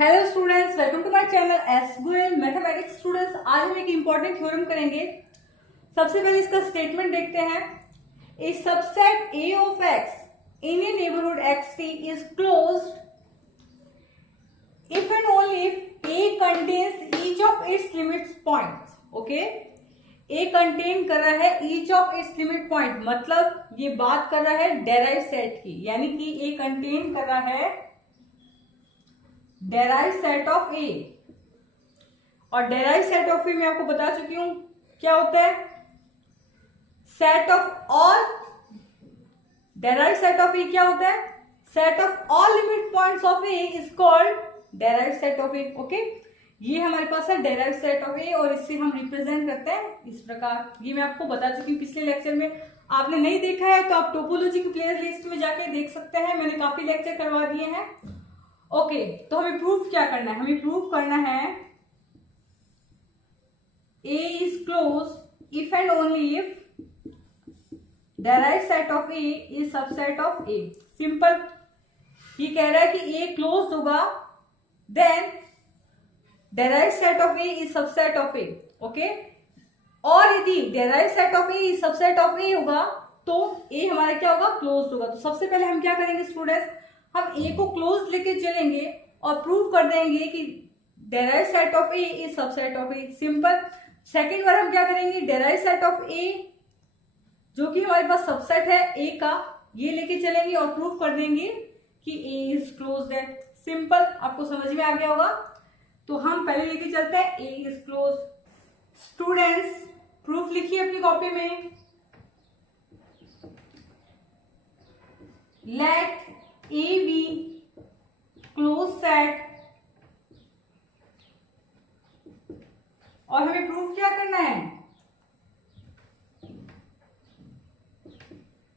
Hello students, welcome to my channel एसगोएल mathematics. Students, आज हम एक इंपॉर्टेंट थ्योरम करेंगे। सबसे पहले इसका स्टेटमेंट देखते हैं। A subset A of X in a neighbourhood X T is closed if and only if A contains each of its limits points. Okay, A contain कर रहा है each of its limit point, मतलब ये बात कर रहा है derive set की, यानी कि ए कंटेन कर रहा है डेराइव सेट ऑफ ए। और डेराइव सेट ऑफ ए मैं आपको बता चुकी हूं क्या होता है। Set of all, derive set of A क्या होता है? Set of all limit points of A is called derive set of A. Okay, ये हमारे पास है डेराइव सेट ऑफ ए और इससे हम रिप्रेजेंट करते हैं इस प्रकार। ये मैं आपको बता चुकी हूँ पिछले लेक्चर में। आपने नहीं देखा है तो आप टोपोलॉजी की प्ले लिस्ट में जाके देख सकते हैं, मैंने काफी लेक्चर करवा दिए हैं। ओके, तो हमें प्रूफ क्या करना है? हमें प्रूफ करना है A is closed if and only if derived set of A is subset of A। Simple, ये कह रहा है कि A क्लोज्ड होगा then derived set of A is subset of A। Okay, और यदि derived set of A is subset of A होगा तो A हमारा क्या होगा? क्लोज्ड होगा। तो सबसे पहले हम क्या करेंगे स्टूडेंट्स, हम ए को क्लोज लेके चलेंगे और प्रूव कर देंगे कि derive set of A is subset of A. Simple. Second बार हम क्या करेंगे, डेराइव सेट ऑफ ए जो कि हमारे पास सबसेट है ए का, ये लेके चलेंगे और प्रूव कर देंगे कि ए इज क्लोज्ड है। सिंपल, आपको समझ में आ गया होगा। तो हम पहले लेके चलते हैं A is closed. Students, proof लिखिए अपनी कॉपी में। Let A be closed set, और हमें प्रूफ क्या करना है?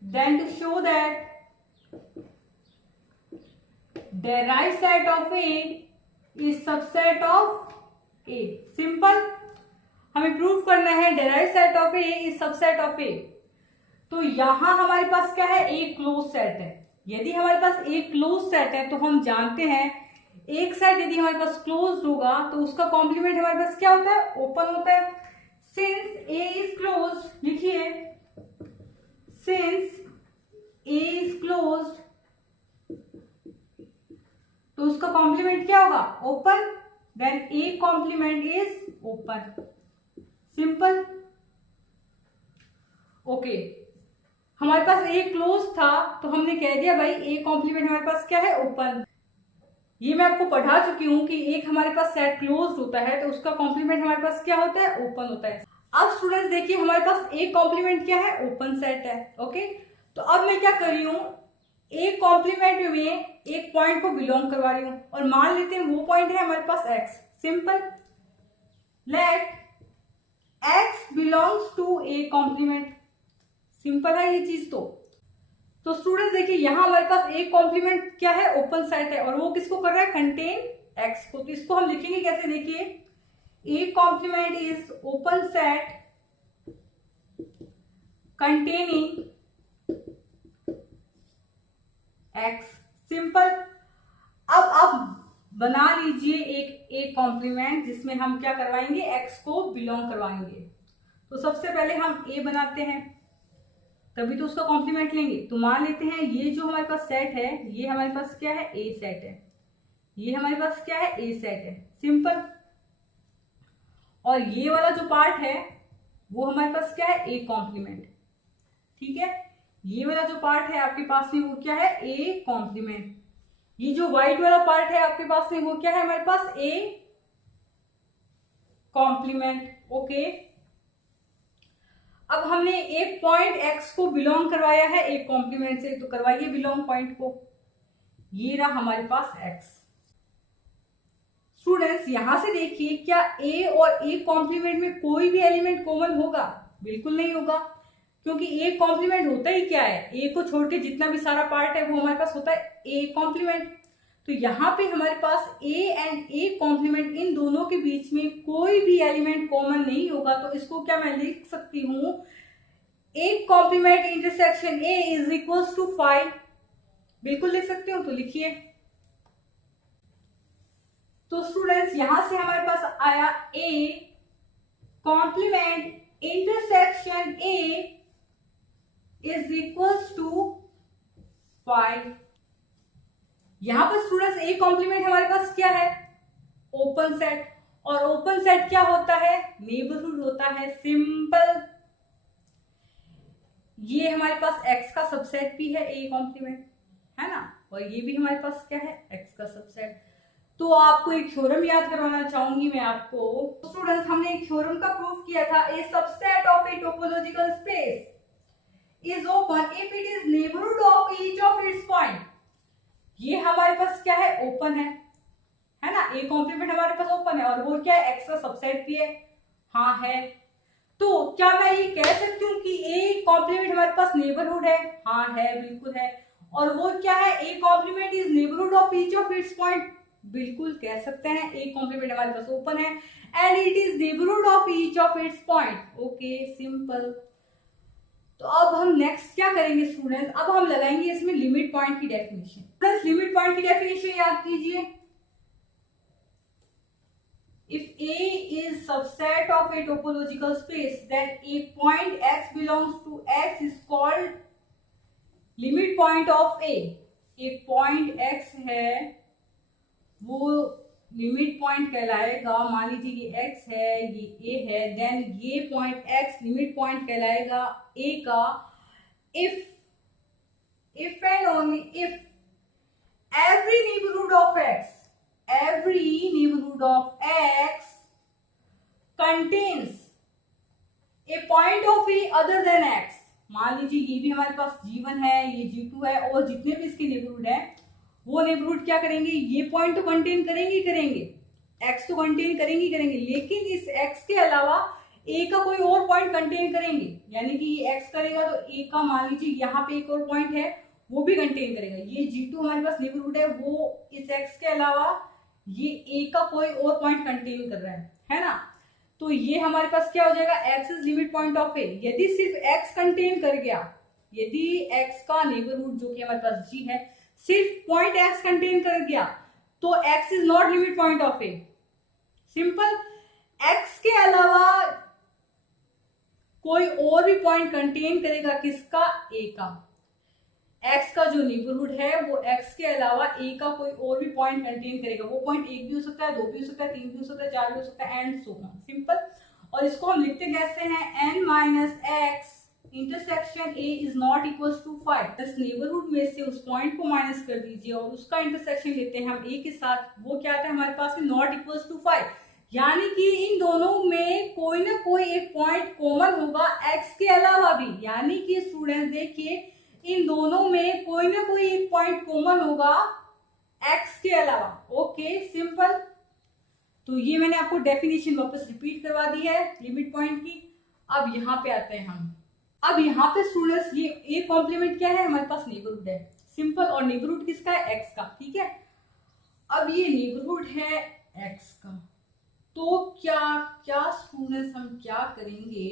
Then to show that derived set of A is subset of A। Simple, हमें प्रूफ करना है derived set of A is subset of A। तो यहां हमारे पास क्या है? A क्लोज सेट है। यदि हमारे पास एक क्लोज सेट है तो हम जानते हैं एक सेट यदि हमारे पास क्लोज्ड होगा तो उसका कॉम्प्लीमेंट हमारे पास क्या होता है? ओपन होता है। सिंस ए इज क्लोज्ड, लिखिए, सिंस ए इज क्लोज्ड तो उसका कॉम्प्लीमेंट क्या होगा? Open. Then A complement is open. Simple. Okay, हमारे पास ए क्लोज था तो हमने कह दिया भाई ए कॉम्प्लीमेंट हमारे पास क्या है? ओपन। ये मैं आपको पढ़ा चुकी हूं कि एक हमारे पास सेट क्लोज होता है तो उसका कॉम्प्लीमेंट हमारे पास क्या होता है? ओपन होता है। अब स्टूडेंट्स देखिए, हमारे पास ए कॉम्प्लीमेंट क्या है? ओपन सेट है। ओके, तो अब मैं क्या कर रही हूं, ए कॉम्प्लीमेंट में एक पॉइंट को बिलोंग करवा रही हूं और मान लेते हैं वो पॉइंट है हमारे पास X. Simple, let X belongs to A complement. Simple है ये चीज। तो स्टूडेंट्स देखिए, यहां हमारे पास एक कॉम्प्लीमेंट क्या है? ओपन सेट है, और वो किसको कर रहा है? कंटेन एक्स को। तो इसको हम लिखेंगे कैसे? देखिए, A complement is open set containing x. Simple. अब आप बना लीजिए एक ए कॉम्प्लीमेंट जिसमें हम क्या करवाएंगे? एक्स को बिलोंग करवाएंगे। तो सबसे पहले हम ए बनाते हैं, तभी तो उसका कॉम्प्लीमेंट लेंगे। तो मान लेते हैं ये जो हमारे पास सेट है ये हमारे पास क्या है? ए सेट है। ये हमारे पास क्या है? ए सेट है। सिंपल। और ये वाला जो पार्ट है वो हमारे पास क्या है? A complement. ठीक है, ये वाला जो पार्ट है आपके पास में वो क्या है? A complement. ये जो व्हाइट वाला पार्ट है आपके पास में वो क्या है? हमारे पास ए कॉम्प्लीमेंट। ओके, अब हमने एक पॉइंट एक्स को बिलोंग करवाया है एक कॉम्प्लीमेंट से, तो करवाइए बिलोंग पॉइंट को। ये रहा हमारे पास एक्स। स्टूडेंट्स, यहां से देखिए, क्या ए और ए कॉम्प्लीमेंट में कोई भी एलिमेंट कॉमन होगा? बिल्कुल नहीं होगा, क्योंकि ए कॉम्प्लीमेंट होता ही क्या है? ए को छोड़ के जितना भी सारा पार्ट है वो हमारे पास होता है ए कॉम्प्लीमेंट। तो यहाँ पे हमारे पास ए एंड ए कॉम्प्लीमेंट, इन दोनों के बीच में कोई भी एलिमेंट कॉमन नहीं होगा। तो इसको क्या मैं लिख सकती हूँ? A complement intersection A is equal to 5। बिल्कुल लिख सकती हूँ। तो लिखिए, तो स्टूडेंट्स यहां से हमारे पास आया A complement intersection A is equals to 5। यहां पर स्टूडेंट्स ए कॉम्प्लीमेंट हमारे पास क्या है, ओपन सेट, और ओपन सेट क्या होता है, नेबरहुड होता है। सिंपल, ये हमारे पास x का सबसेट भी है ए कॉम्प्लीमेंट, है ना, और ये भी हमारे पास क्या है, x का सबसेट। तो आपको एक थ्योरम याद करवाना चाहूंगी मैं आपको। स्टूडेंट्स हमने एक थ्योरम का प्रूफ किया था, a subset of a topological space is open if it is neighbourhood of each of its point. ये हमारे पास क्या है, ओपन है ना, ए कॉम्प्लीमेंट हमारे पास ओपन है, और वो क्या है, एक्स का सबसेट भी है, हाँ है। तो क्या मैं ये कह सकती हूँ कि ए कॉम्प्लीमेंट हमारे पास नेबरहुड है, हाँ है, बिल्कुल है। और वो क्या है, A complement is neighbourhood of each of its point, बिल्कुल कह सकते हैं। ए कॉम्प्लीमेंट हमारे पास ओपन है and it is neighbourhood of each of its point. Okay, simple. तो अब हम नेक्स्ट क्या करेंगे स्टूडेंट्स, अब हम लगाएंगे इसमें लिमिट पॉइंट की डेफिनेशन। प्लस लिमिट पॉइंट की डेफिनेशन याद कीजिए, if A is subset of a topological space then a point x belongs to x is called limit point of A। एक पॉइंट x है वो लिमिट पॉइंट कहलाएगा, मान लीजिए ये x है, ये A है, देन ये पॉइंट x लिमिट पॉइंट कहलाएगा A का if and only if every neighborhood of x contains a point of A other than x। मान लीजिए ये भी हमारे पास G1 है, ये G2 है, और जितने भी इसके नेबरहुड है वो नेबरहुड क्या करेंगे, ये पॉइंट तो कंटेन करेंगे, x तो कंटेन करेंगे, लेकिन इस x के अलावा A का कोई और पॉइंट कंटेन करेंगे। यानी कि ये x करेगा तो A का मान लीजिए यहाँ पे एक और पॉइंट है वो भी कंटेन करेगा। ये G2 हमारे पास नेबरहुड है, वो इस x के अलावा ये A का कोई और पॉइंट कंटेन कर रहा है ना। तो ये हमारे पास क्या हो जाएगा, x is limit point of A। यदि सिर्फ x कंटेन कर गया, यदि x का नेबरहुड जो कि हमारे पास G है सिर्फ पॉइंट x कंटेन कर गया तो x is not limit point of A। Simple, x के अलावा कोई और भी पॉइंट कंटेन करेगा किसका, A का। x का जो नेबरहुड है वो x के अलावा A का कोई और भी पॉइंट कंटेन करेगा। वो पॉइंट एक भी हो सकता है, दो भी हो सकता है, तीन भी हो सकता है, चार भी हो सकता है, एंड सो ऑन। सिंपल। और इसको हम लिखते कैसे हैं, n minus x intersection A is not equal to 5। इस नेबरहुड में से उस पॉइंट को माइनस कर दीजिए और उसका इंटरसेक्शन लेते हैं हम A के साथ, वो क्या आता है हमारे पास में, नॉट इक्वल टू 5। यानी कि इन दोनों में कोई ना कोई एक पॉइंट कॉमन होगा x के अलावा भी। यानी कि स्टूडेंट देखिए, इन दोनों में कोई ना कोई एक पॉइंट कॉमन होगा x के अलावा। Okay, simple. तो ये मैंने आपको डेफिनेशन वापस रिपीट करवा दी है लिमिट पॉइंट की। अब यहाँ पे आते हैं हम। अब यहाँ पे स्टूडेंट्स ये ए कॉम्प्लीमेंट क्या है, हमारे पास नेबरहुड है, सिंपल। और नेबरहुड किसका है, x का, ठीक है। अब ये नेबरहुड है x का, तो क्या स्टूडेंट्स हम क्या करेंगे,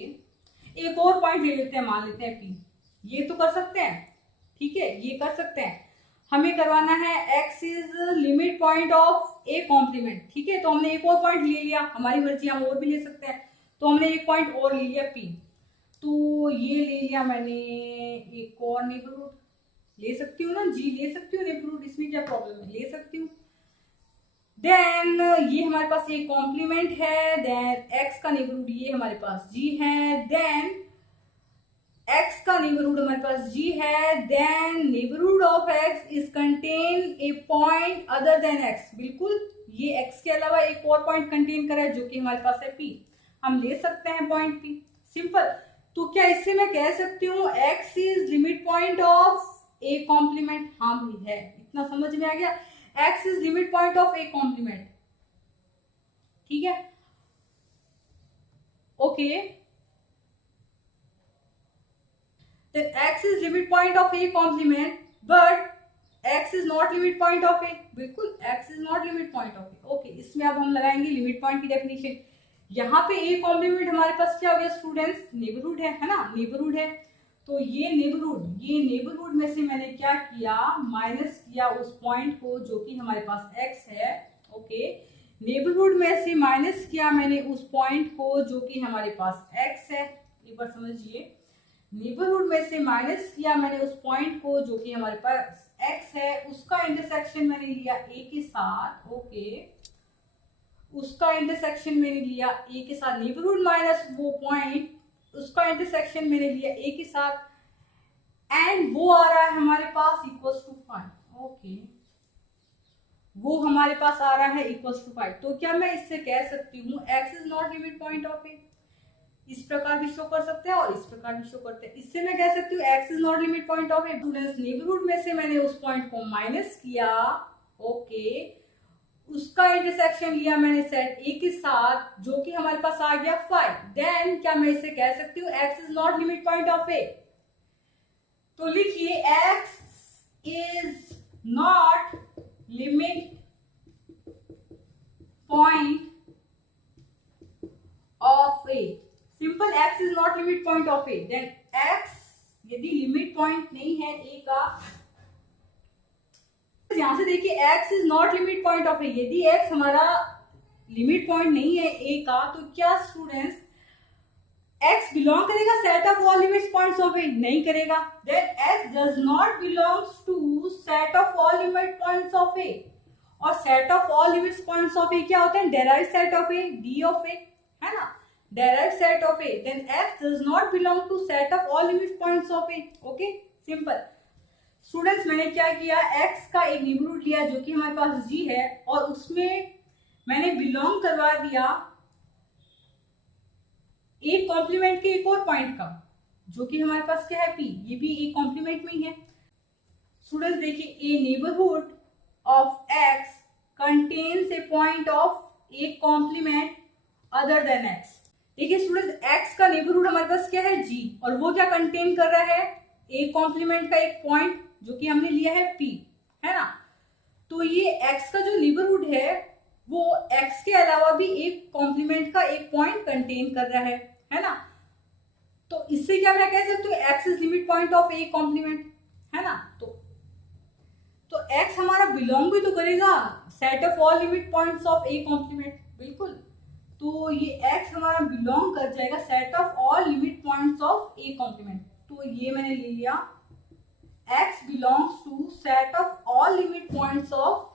एक और पॉइंट ले लेते हैं, मान लेते हैं P। ये तो कर सकते हैं, ठीक है, ये कर सकते हैं। हमें करवाना है x is limit point of A complement, ठीक है। तो हमने एक और पॉइंट ले लिया, हमारी मर्जी, हम और भी ले सकते हैं। तो हमने एक पॉइंट और ले लिया P, तो ये ले लिया मैंने। एक और नेबरहुड ले सकती हूँ ना, G ले सकती हूँ नेबरहुड, इसमें क्या प्रॉब्लम है, ले सकती हूँ। देन ये हमारे पास एक कॉम्प्लीमेंट है, देन x का नेबरहुड ये हमारे पास G है, देन x का नेबरहुड हमारे पास G है, then neighbourhood of x is contain a point other than x। बिल्कुल, ये x के अलावा एक और पॉइंट कंटेन कर रहा है जो कि हमारे पास है P। हम ले सकते हैं पॉइंट P, सिंपल। तो क्या इससे मैं कह सकती हूँ x is limit point of A complement, हाँ भाई है, इतना समझ में आ गया। x is limit point of A complement, ठीक है, okay. then x is limit point of a complement but x is not limit point of a। बिल्कुल, x is not limit point of a। Okay, इसमें अब हम लगाएंगे limit point की definition. यहाँ पे a कॉम्प्लीमेंट हमारे पास क्या हो गया स्टूडेंट्स, नेबरहुड है ना, नेबरहुड है। तो ये नेबरहुड में से मैंने क्या किया, माइनस किया उस पॉइंट को जो कि हमारे पास x है, ओके। नेबरहुड में से माइनस किया मैंने उस पॉइंट को जो कि हमारे पास x है, एक बार समझिए, नेबरहुड में से माइनस किया मैंने उस पॉइंट को जो कि हमारे पास x है, उसका इंटरसेक्शन मैंने लिया a के साथ, ओके, उसका इंटरसेक्शन मैंने लिया a के साथ, नेबरहुड माइनस वो पॉइंट, उसका इंटरसेक्शन मैंने लिया a के साथ, एंड वो आ रहा है हमारे पास इक्वल्स टू 5, ओके, वो हमारे पास आ रहा है इक्वल्स टू 5। तो क्या मैं इससे कह सकती हूँ x is not limit point of A, इस प्रकार भी शो कर सकते हैं और इस प्रकार भी शो करते हैं। इससे मैं कह सकती हूँ x is not limit point of A. Students, neighbourhood में से मैंने उस पॉइंट को माइनस किया, ओके, उसका इंटरसेक्शन लिया मैंने सेट a के साथ जो कि हमारे पास आ गया 5, देन क्या मैं इसे कह सकती हूँ x is not limit point of A. तो लिखिए x is not limit point of A. Simple, x is not limit point of A, then x यदि लिमिट पॉइंट नहीं है a का, यहां से देखिए x is not limit point of A, यदि x हमारा लिमिट पॉइंट नहीं है a का, तो क्या स्टूडेंट्स x बिलोंग करेगा set of all limit points of A? नहीं करेगा। Then x does not belongs to set of all limit points of A, और set of all limit points of A क्या होते हैं? Derive set of A, D of A, है ना, derive set of A. Then x does not belong to set of all limit points of A, okay, simple. Students, मैंने क्या किया, x का एक नेबरहुड लिया जो कि हमारे पास g है, और उसमें मैंने बिलोंग करवा दिया एक कॉम्प्लीमेंट के एक और पॉइंट का जो कि हमारे पास क्या है, p, ये भी एक कॉम्प्लीमेंट में ही है। स्टूडेंट्स देखिए, a neighbourhood of x contains a point of A complement other than x। देखिए स्टूडेंट्स, x का नेबरहुड हमारे पास क्या है, g, और वो क्या कंटेन कर रहा है, ए कॉम्प्लीमेंट का एक पॉइंट जो कि हमने लिया है p, है ना। तो ये x का जो नेबरहुड है वो x के अलावा भी एक कॉम्प्लीमेंट का एक पॉइंट कंटेन कर रहा है ना। तो इससे क्या मैं कह सकती हूँ, x is limit point of A complement, है ना। तो x हमारा बिलोंग भी तो करेगा set of all limit points of A complement, बिल्कुल। तो ये x हमारा बिलोंग कर जाएगा set of all limit points of A complement. तो ये मैंने ले लिया x belongs to set of all limit points of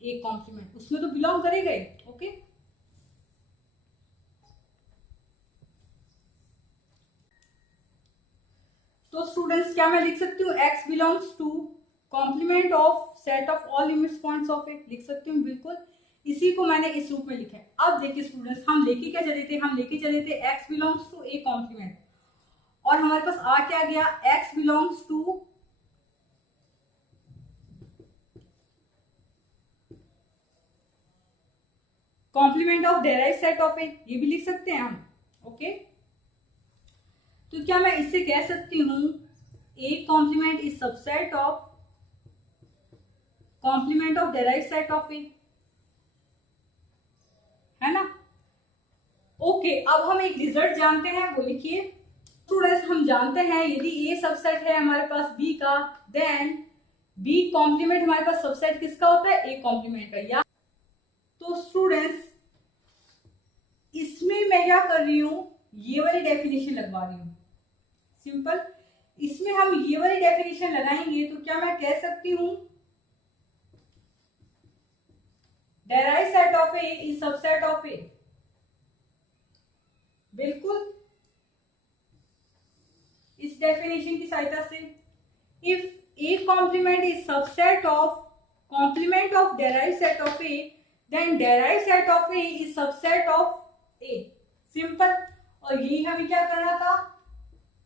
A complement, उसमें तो बिलोंग करेगा, ओके। तो स्टूडेंट्स, क्या मैं लिख सकती हूँ x belongs to complement of set of all limit points of A, लिख सकती हूँ, बिल्कुल। इसी को मैंने इस रूप में लिखा है। अब देखिए स्टूडेंट्स, हम लेके क्या चले थे, हम लेके चले थे x belongs to A complement, और हमारे पास आ क्या गया, x belongs to complement of derive set of A, ये भी लिख सकते हैं हम, ओके। तो क्या मैं इससे कह सकती हूँ A complement is subset of complement of derive set of A, है ना। ओके, अब हम एक रिजल्ट जानते हैं, वो लिखिए। स्टूडेंट्स, हम जानते हैं यदि ए सबसेट है हमारे पास बी का, देन बी कॉम्प्लीमेंट हमारे पास सबसेट किसका होता है, ए कॉम्प्लीमेंट का। या तो स्टूडेंट्स, इसमें मैं क्या कर रही हूं, ये वाली डेफिनेशन लगवा रही हूं, सिंपल। इसमें हम ये वाली डेफिनेशन लगाएंगे तो क्या मैं कह सकती हूं, derive set of A is subset of A, बिल्कुल, इस डेफिनेशन की सहायता से। If A complement is subset of complement of derive set of A, then derive set of A is subset of A, simple. और यही हमें क्या करना था,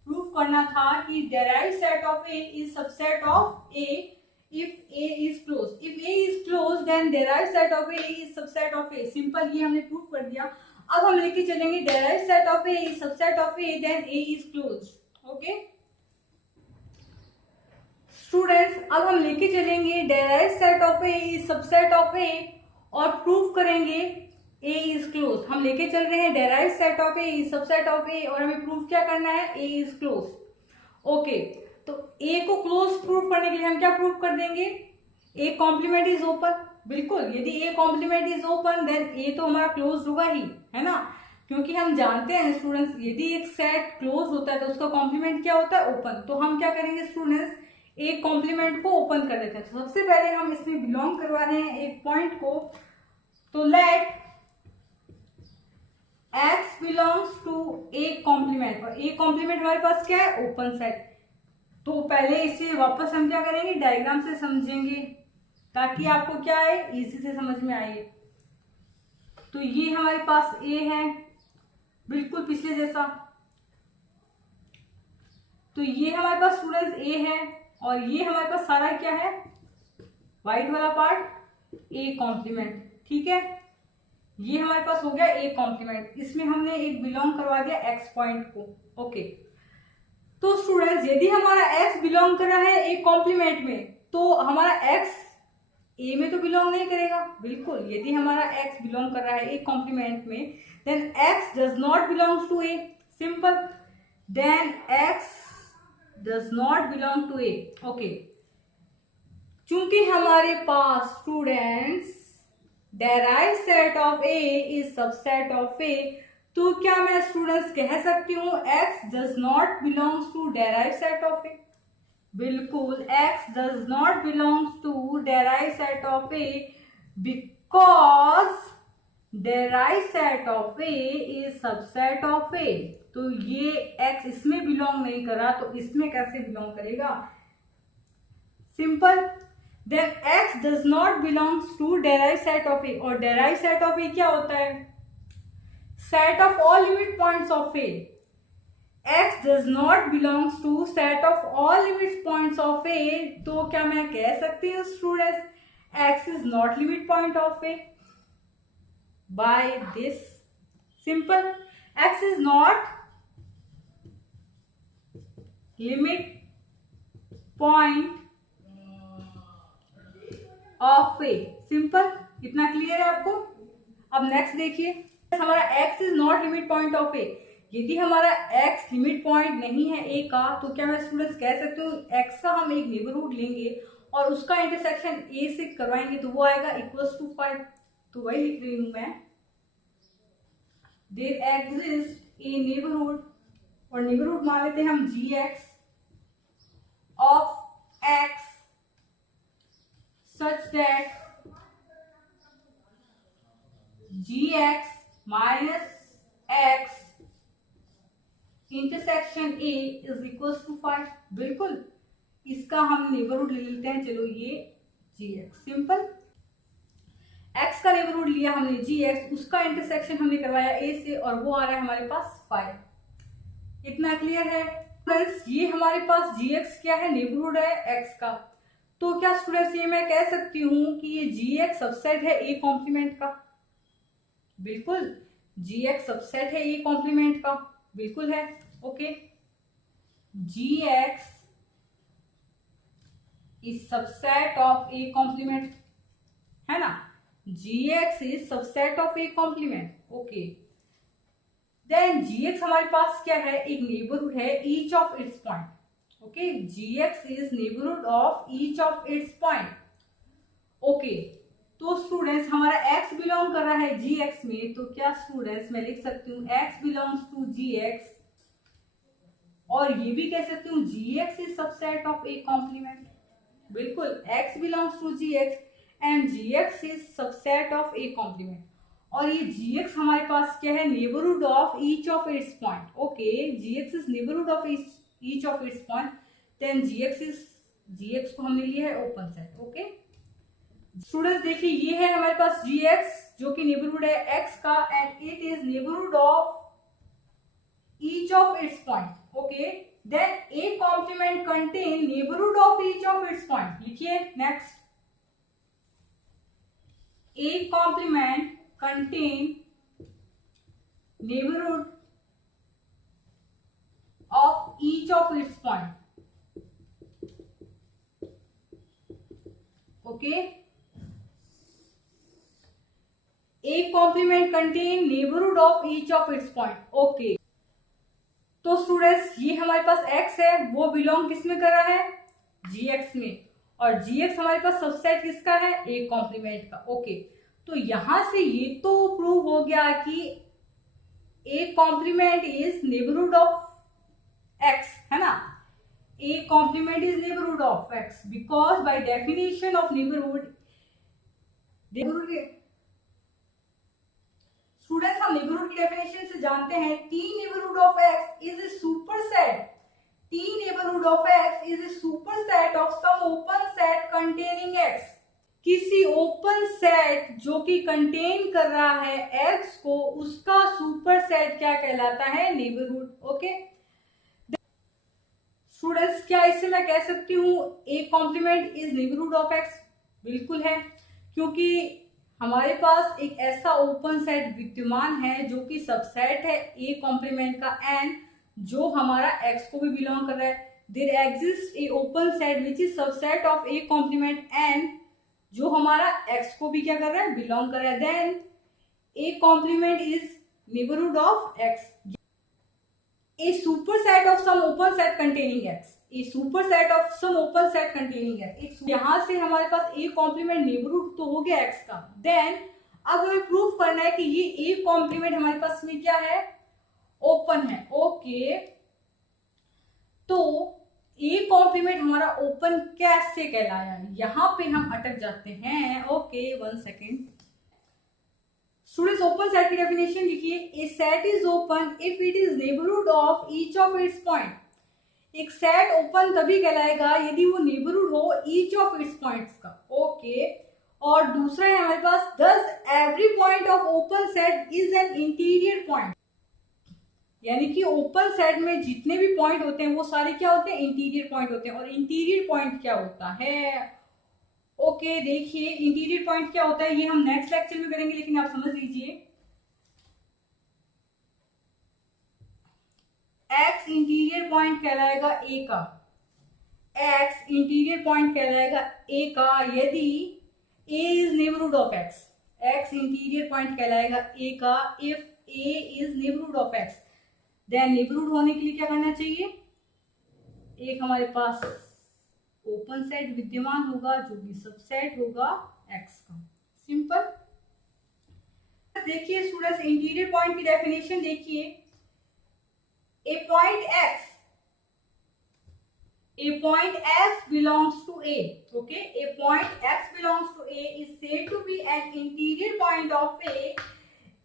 प्रूफ करना था कि derive set of A is subset of A if A is close. If A is close then derive set of A is subset of A, simple, ये हमने प्रूफ कर दिया। अब हम लेके चलेंगे derive set of A is subset of A then A is close, okay. Students, अब हम लेके चलेंगे derive set of A is subset of A और प्रूफ करेंगे ए इज क्लोज। हम लेके चल रहे हैं derive set of A is subset of A, और हमें प्रूफ क्या करना है, ए इज क्लोज, ओके। तो ए को क्लोज प्रूफ करने के लिए हम क्या प्रूफ कर देंगे, ए कॉम्प्लीमेंट इज ओपन, बिल्कुल यदि A complement is open then A तो हमारा क्लोज होगा ही, है ना, क्योंकि हम जानते हैं स्टूडेंट्स यदि एक सेट क्लोज होता है तो उसका कॉम्प्लीमेंट क्या होता है, ओपन। तो हम क्या करेंगे स्टूडेंट्स, एक कॉम्प्लीमेंट को ओपन कर देते हैं। तो सबसे पहले हम इसमें बिलोंग करवा रहे हैं एक पॉइंट को, तो let x belongs to A complement, और ए कॉम्प्लीमेंट हमारे पास क्या है, ओपन सेट। तो पहले इसे वापस हम क्या करेंगे, डायग्राम से समझेंगे ताकि आपको क्या है, इजी से समझ में आए। तो ये हमारे पास ए है, बिल्कुल पिछले जैसा। तो ये हमारे पास स्टूडेंट्स ए है, और ये हमारे पास सारा क्या है, व्हाइट वाला पार्ट ए कॉम्प्लीमेंट, ठीक है। ये हमारे पास हो गया ए कॉम्प्लीमेंट, इसमें हमने एक बिलोंग करवा दिया एक्स पॉइंट को, ओके। तो स्टूडेंट्स यदि हमारा एक्स बिलोंग कर रहा है ए कॉम्प्लीमेंट में, तो हमारा एक्स ए में तो बिलोंग नहीं करेगा, बिल्कुल। यदि हमारा एक्स बिलोंग कर रहा है ए कॉम्प्लीमेंट में then X does not belongs to A, simple, then X does not belong to A, okay. चूंकि हमारे पास students derive set of A is subset of A, तो क्या मैं स्टूडेंट्स कह सकती हूँ x does not belongs to derive set of A, बिल्कुल x does not belongs to derive set of A because derive set of A is subset of A. तो ये x इसमें बिलोंग नहीं करा तो इसमें कैसे बिलोंग करेगा, simple. Then x does not belongs to derive set of A, और डेराइव सेट ऑफ ए क्या होता है, set of all limit points of A. X does not belongs to set of all limit points of A. तो क्या मैं कह सकती हूँ students X is not limit point of A by this simple, X is not limit point of A, simple. इतना clear है आपको। अब नेक्स्ट देखिए, हमारा x is not limit point of A. यदि हमारा x लिमिट पॉइंट नहीं है a का, तो क्या मैं स्टूडेंट्स कह सकती हूँ x का हम एक नेबरहुड लेंगे और उसका इंटरसेक्शन a से करवाएंगे तो वो आएगा इक्वल्स टू 5। तो वही लिख रही हूं मैं, देयर एग्जिस्ट ए नेबरहुड, और नेबरहुड मान लेते हैं हम gx of x such that gx minus x intersection a is equal to 5, बिल्कुल। इसका हम नेबरहुड ले लेते हैं, चलो ये gx, सिंपल। x का नेबरहुड लिया हमने gx, उसका इंटरसेक्शन हमने करवाया a से और वो आ रहा है हमारे पास 5। इतना क्लियर है फ्रेंड्स। ये हमारे पास gx क्या है, नेबरहुड है x का। तो क्या स्टूडेंट्स ये मैं कह सकती हूँ कि ये gx सबसेट है a कॉम्प्लीमेंट का, बिल्कुल। gx सबसेट है ए कॉम्प्लीमेंट का, बिल्कुल है, okay. gx is subset of A complement, है ना, gx is subset of A complement, okay. Then gx हमारे पास क्या है, एक नेबरहुड है each of its point, okay. gx is neighbourhood of each of its point, okay. तो students हमारा x बिलोंग कर रहा है gx में, तो क्या स्टूडेंट्स मैं लिख सकती हूँ x बिलोंग्स टू gx, और ये भी कह सकती हूँ gx is subset of A complement, बिल्कुल। x belongs to gx and gx is subset of A complement, और ये gx हमारे पास क्या है, neighbourhood of each of its point, okay. gx is neighbourhood of each of its point, then gx को हमने लिया है ओपन सेट, ओके। स्टूडेंट्स देखिए ये है हमारे पास gx जो कि नेबरहुड है x का, and it is neighbourhood of each of its point, okay. Then a complement contain neighbourhood of each of its point, लिखिए next, a complement contain neighbourhood of each of its point, okay. A complement contain neighborhood of each of its point, okay. तो students ये हमारे पास x है, वो belong किस में कर रहा है, gx में, और gx हमारे पास सबसेट किसका है, ए कॉम्प्लीमेंट का। ओके, तो यहां से ये तो प्रूव हो गया कि A complement is neighbourhood of X, है ना। A complement is neighbourhood of X because by definition of neighbourhood students, हम नेबरहुड की डेफिनेशन से जानते हैं T neighbourhood of X is a superset, T neighbourhood of X is a superset of some open set containing X. किसी open set जो कि contain कर रहा है एक्स को, उसका सुपरसेट क्या कहलाता है, नेबरहुड। ओके स्टूडेंट्स, क्या इससे मैं कह सकती हूँ A complement is neighbourhood of X? बिल्कुल है, क्योंकि हमारे पास एक ऐसा ओपन सेट विद्यमान है जो कि सबसेट है ए कॉम्प्लीमेंट का एन, जो हमारा एक्स को भी बिलोंग कर रहा है। There exist a open set which is subset of A complement and, जो हमारा एक्स को भी क्या कर रहा है, बिलोंग कर रहा है। Then A complement is neighbourhood of X, a superset of some open set containing X, a superset of some open set containing X. यहां से हमारे पास ए कॉम्प्लीमेंट नेबरहुड तो हो गया एक्स का। देन अब हमें प्रूफ करना है कि ये ए कॉम्प्लीमेंट हमारे पास में क्या है, ओपन है। ओके, तो ए कॉम्प्लीमेंट हमारा ओपन कैसे कहलाया, यहां पे हम अटक जाते हैं। Okay 1 second students, open set की डेफिनेशन लिखिए, A set is open if it is neighbourhood of each of its point. एक सेट ओपन तभी कहलाएगा यदि वो नेबरहुड हो ईच ऑफ इट्स पॉइंट्स का। ओके, और दूसरा है हमारे पास thus every point of open set is an interior point, यानी कि ओपन सेट में जितने भी पॉइंट होते हैं वो सारे क्या होते हैं, इंटीरियर पॉइंट होते हैं। और इंटीरियर पॉइंट क्या होता है, ओके देखिए इंटीरियर पॉइंट क्या होता है ये हम नेक्स्ट लेक्चर में करेंगे, लेकिन आप समझ लीजिए एक्स इंटीरियर पॉइंट कहलाएगा ए का, एक्स इंटीरियर पॉइंट कहलाएगा ए का यदि A is neighbourhood of x. X interior point कहलाएगा ए का if A is neighbourhood of x. Then neighbourhood होने के लिए क्या करना चाहिए, एक हमारे पास ओपन सेट विद्यमान होगा जो कि सबसेट होगा एक्स का। सिंपल। देखिए स्टूडेंट्स, इंटीरियर पॉइंट की डेफिनेशन देखिए, A point x, a point x belongs to a. Okay, a point x belongs to a is said to be an interior point of a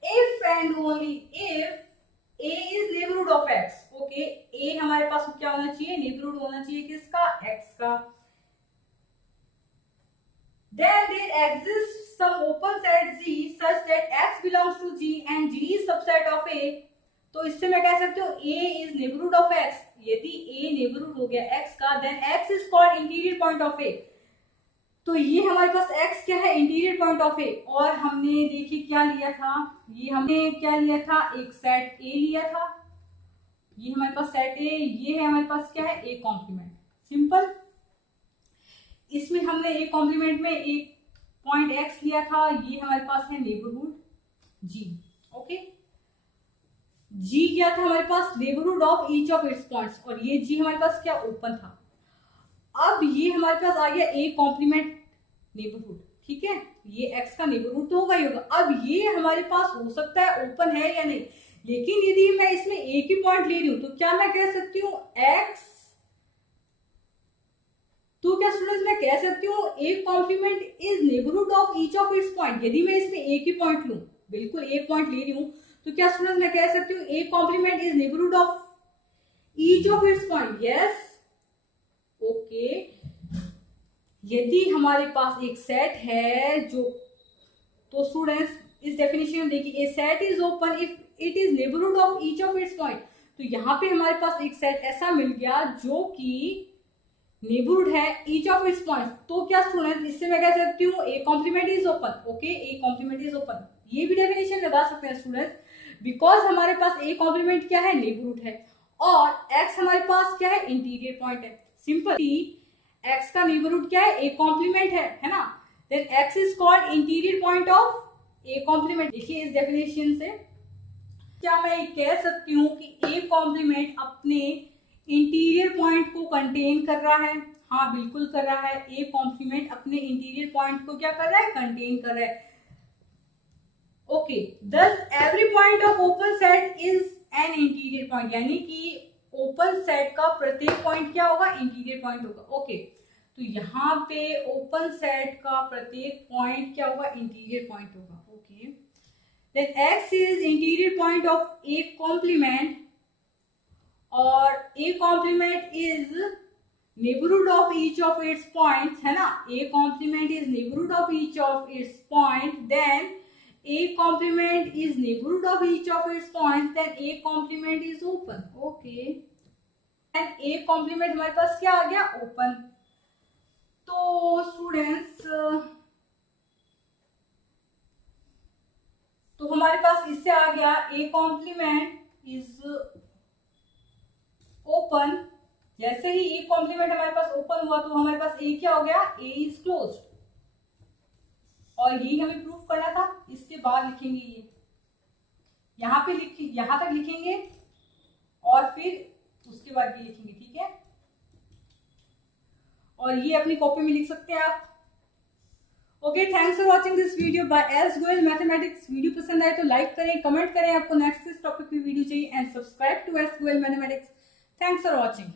if and only if a is neighborhood of x. Okay, a हमारे पास क्या होना चाहिए, neighborhood होना चाहिए किसका, x का। Then there exists some open set g such that x belongs to g and g is subset of a. तो इससे मैं कह सकती हूँ a is neighborhood of x। यदि a neighborhood हो गया x का, then x is called interior point of a। तो ये हमारे पास x क्या है, इंटीरियर पॉइंट ऑफ a। और हमने देखिए क्या लिया था, ये हमने क्या लिया था, एक सेट a लिया था, ये हमारे पास सेट a, ये है हमारे पास क्या है, a कॉम्प्लीमेंट। सिंपल। इसमें हमने a कॉम्प्लीमेंट में एक पॉइंट x लिया था, ये हमारे पास है नेबरहुड g। ओके, g क्या था हमारे पास, neighbourhood of each of its points, और ये g हमारे पास क्या ओपन था। अब ये हमारे पास आ गया a कॉम्प्लीमेंट नेबरहुड, ठीक है, ये x का नेबरहुड तो होगा ही होगा। अब ये हमारे पास हो सकता है ओपन है या नहीं, लेकिन यदि मैं इसमें एक ही पॉइंट ले रही हूं तो क्या मैं कह सकती हूँ x, तो क्या स्टूडेंट्स मैं कह सकती हूँ a complement is neighbourhood of each of its point. यदि मैं इसमें एक ही पॉइंट लूं, बिल्कुल एक पॉइंट ले रही हूं, तो क्या स्टूडेंट्स मैं कह सकती हूँ a complement is neighbourhood of each of its point. Yes, okay. यदि हमारे पास एक सेट है जो, तो स्टूडेंट्स इस डेफिनेशन में देखिए, a set is open if it is neighbourhood of each of its point. तो यहाँ पे हमारे पास एक सेट ऐसा मिल गया जो कि नेबरहुड है ईच ऑफ इट्स पॉइंट्स। तो क्या स्टूडेंट्स इससे मैं कह सकती हूँ A complement is open. Okay, A complement is open, ये भी डेफिनेशन लगा सकते हैं स्टूडेंट्स, बिकॉज हमारे पास ए कॉम्प्लीमेंट क्या है, नेबरहुड है, और एक्स हमारे पास क्या है, इंटीरियर पॉइंट है। सिंपल, एक्स का नेबरहुड क्या है, ए कॉम्प्लीमेंट है ना। Then x is called interior point of A complement. देखिए इस डेफिनेशन से क्या मैं कह सकती हूँ कि ए कॉम्प्लीमेंट अपने इंटीरियर पॉइंट को कंटेन कर रहा है। हाँ बिल्कुल कर रहा है। ए कॉम्प्लीमेंट अपने इंटीरियर पॉइंट को क्या कर रहा है, कंटेन कर रहा है। ओके, दस every point of open set is an interior point, यानी कि ओपन सेट का प्रत्येक पॉइंट क्या होगा, इंटीरियर पॉइंट होगा। ओके, तो यहाँ पे ओपन सेट का प्रत्येक पॉइंट क्या होगा, इंटीरियर पॉइंट होगा। Okay, then x is interior point of A complement, और A complement is neighbourhood of each of its points, है ना। A complement is neighbourhood of each of its point, then A complement is neighborhood of each of its points, then A complement is open. Okay, and A complement हमारे पास क्या आ गया, open। तो students, तो हमारे पास इससे आ गया A complement is open। जैसे ही A complement हमारे पास open हुआ तो हमारे पास A क्या हो गया, A is closed, और यही हमें प्रूफ करना था। इसके बाद लिखेंगे ये, यहाँ पे यहाँ तक लिखेंगे और फिर उसके बाद भी लिखेंगे, ठीक है। और ये अपनी कॉपी में लिख सकते हैं आप। Okay, thanks for watching this video by S Goyal mathematics. Video पसंद आए तो लाइक करें, कमेंट करें आपको नेक्स्ट किस टॉपिक पे वीडियो चाहिए, and subscribe to S Goyal mathematics. Thanks for watching.